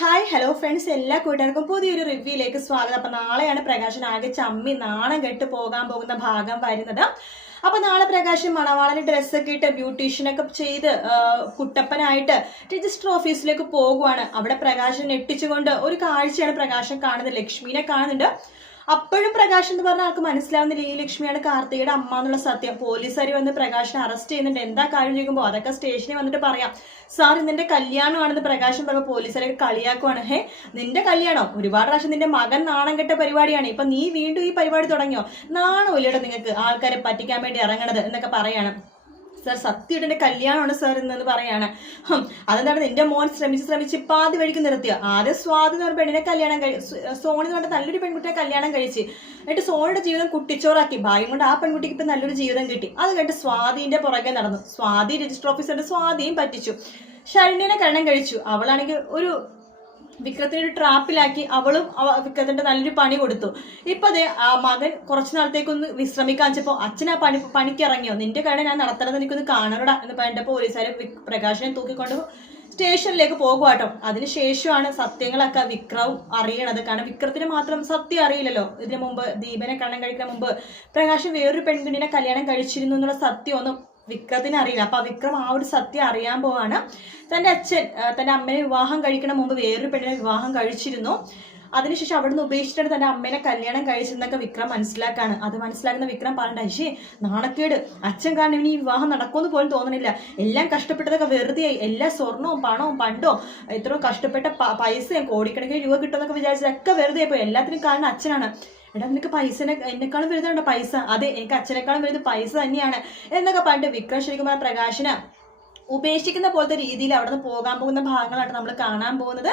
Hi hello friends എല്ലാ കൂട്ടുകാർക്കും പുതിയൊരു റിവ്യൂയിലേക്ക് സ്വാഗതം. അപ്പൊ നാളെയാണ് പ്രകാശൻ ആകെ ചമ്മി നാണം കെട്ട് പോകാൻ പോകുന്ന ഭാഗം വരുന്നത്. അപ്പൊ നാളെ പ്രകാശൻ മണവാളന് ഡ്രസ്സൊക്കെ ഇട്ട് ബ്യൂട്ടീഷ്യനൊക്കെ ചെയ്ത് കുട്ടപ്പനായിട്ട് രജിസ്റ്റർ ഓഫീസിലേക്ക് പോകുവാണ്. അവിടെ പ്രകാശൻ ഞെട്ടിച്ചുകൊണ്ട് ഒരു കാഴ്ചയാണ് പ്രകാശൻ കാണുന്നത്. ലക്ഷ്മീനെ കാണുന്നുണ്ട്. അപ്പോഴും പ്രകാശ് എന്ന് പറഞ്ഞ ആൾക്ക് മനസ്സിലാവുന്നില്ല ഈ ലക്ഷ്മിയാണ് കാർത്തികയുടെ അമ്മ എന്നുള്ള സത്യം. പോലീസുകാർ വന്ന് പ്രകാശിനെ അറസ്റ്റ് ചെയ്യുന്നുണ്ട്. എന്താ കാര്യം ചോദിക്കുമ്പോൾ അതൊക്കെ സ്റ്റേഷനിൽ വന്നിട്ട് പറയാം. സാർ ഇന്നെന്റെ കല്യാണമാണെന്ന് പ്രകാശം പറഞ്ഞ പോലീസുകാരെ കളിയാക്കുവാണ്. ഹേ നിന്റെ കല്യാണം? ഒരുപാട് പ്രാവശ്യം നിന്റെ മകൻ നാണം കെട്ട പരിപാടിയാണ്. ഇപ്പൊ നീ വീണ്ടും ഈ പരിപാടി തുടങ്ങിയോ? നാണോ നിങ്ങൾക്ക് ആൾക്കാരെ പറ്റിക്കാൻ വേണ്ടി ഇറങ്ങണത്? എന്നൊക്കെ പറയാണ്. സാർ സത്യയുടെ കല്യാണമാണ് സാർ എന്ന് പറയാണ്. അതെന്താണ് നിന്റെ മോൻ ശ്രമിച്ച് ശ്രമിച്ച് ആദ്യ വഴിക്ക് നിർത്തിയ? ആദ്യം സ്വാതി എന്ന് പറഞ്ഞ പെണ്ണിനെ കല്യാണം കഴിച്ചു സോണി എന്ന് പറഞ്ഞ നല്ലൊരു പെൺകുട്ടിയെ കല്യാണം കഴിച്ച് എന്നിട്ട് സോണിയുടെ ജീവിതം കുട്ടിച്ചോറാക്കി. ഭാഗ്യം കൊണ്ട് ആ പെൺകുട്ടിക്ക് ഇപ്പൊ നല്ലൊരു ജീവിതം കിട്ടി. അത് കണ്ട് സ്വാതിന്റെ പുറകെ നടന്നു. സ്വാതി രജിസ്റ്റർ ഓഫീസറുടെ സ്വാതിയും പറ്റിച്ചു. ശരണ്യനെ കല്യാണം കഴിച്ചു. അവളാണെങ്കിൽ ഒരു വിക്രത്തിനെ ഒരു ട്രാപ്പിലാക്കി അവളും വിക്രത്തിന്റെ നല്ലൊരു പണി കൊടുത്തു. ഇപ്പൊ അതെ ആ മകൻ കുറച്ചു നാളത്തേക്കൊന്ന് വിശ്രമിക്കാൻ വെച്ചപ്പോ അച്ഛൻ ആ പണി പണിക്ക് ഇറങ്ങിയോ നിന്റെ കാര്യം ഞാൻ നടത്തണത് എനിക്കൊന്ന് കാണണടാ എന്ന് പറഞ്ഞിട്ട് പോലീസുകാരെ പ്രകാശിനെ തൂക്കിക്കൊണ്ട് സ്റ്റേഷനിലേക്ക് പോകുവാട്ടോ അതിനുശേഷമാണ് സത്യങ്ങളൊക്കെ വിക്രവും അറിയണത്. കാരണം വിക്രത്തിന് മാത്രം സത്യം അറിയില്ലല്ലോ. ഇതിനു മുമ്പ് ദീപനെ കണ്ണം കഴിക്കുന്ന മുമ്പ് പ്രകാശ് വേറൊരു പെൺകുഞ്ഞിനെ കല്യാണം കഴിച്ചിരുന്നു എന്നുള്ള സത്യമൊന്നും വിക്രത്തിന് അറിയില്ല. അപ്പൊ വിക്രം ആ ഒരു സത്യം അറിയാൻ പോവാണ്. തന്റെ അച്ഛൻ തന്റെ അമ്മയെ വിവാഹം കഴിക്കണ മുമ്പ് വേറൊരു പെണ്ണിനെ വിവാഹം കഴിച്ചിരുന്നു. അതിനുശേഷം അവിടുന്ന് ഉപേക്ഷിച്ചിട്ട് തന്റെ അമ്മേനെ കല്യാണം കഴിച്ചെന്നൊക്കെ വിക്രം മനസ്സിലാക്കാണ്. അത് മനസ്സിലാക്കുന്ന വിക്രം പറഞ്ഞ അശേ നാണക്കേട്. അച്ഛൻ കാരണം ഇനി വിവാഹം നടക്കുമെന്ന് പോലും തോന്നണില്ല എല്ലാം കഷ്ടപ്പെട്ടതൊക്കെ വെറുതെയായി എല്ലാ സ്വർണവും പണവും പണ്ടോ എത്രയോ കഷ്ടപ്പെട്ട പൈസയും കോടിക്കണക്കിന് രൂപ കിട്ടുമെന്നൊക്കെ വിചാരിച്ചതൊക്കെ വെറുതെ പോയി. എല്ലാത്തിനും കാരണം അച്ഛനാണ്. എടാ നിനക്ക് പൈസനെ എന്നെക്കാളും വലുതുണ്ടോ പൈസ? അതെ എനിക്ക് അച്ഛനേക്കാളും വലുത് പൈസ തന്നെയാണ്. എന്നൊക്കെ പറഞ്ഞിട്ട് വിക്രം പറഞ്ഞാൽ പ്രകാശന് ഉപേക്ഷിക്കുന്ന പോലത്തെ രീതിയിൽ അവിടെ നിന്ന് പോകാൻ പോകുന്ന ഭാഗങ്ങളാണ് നമ്മൾ കാണാൻ പോകുന്നത്.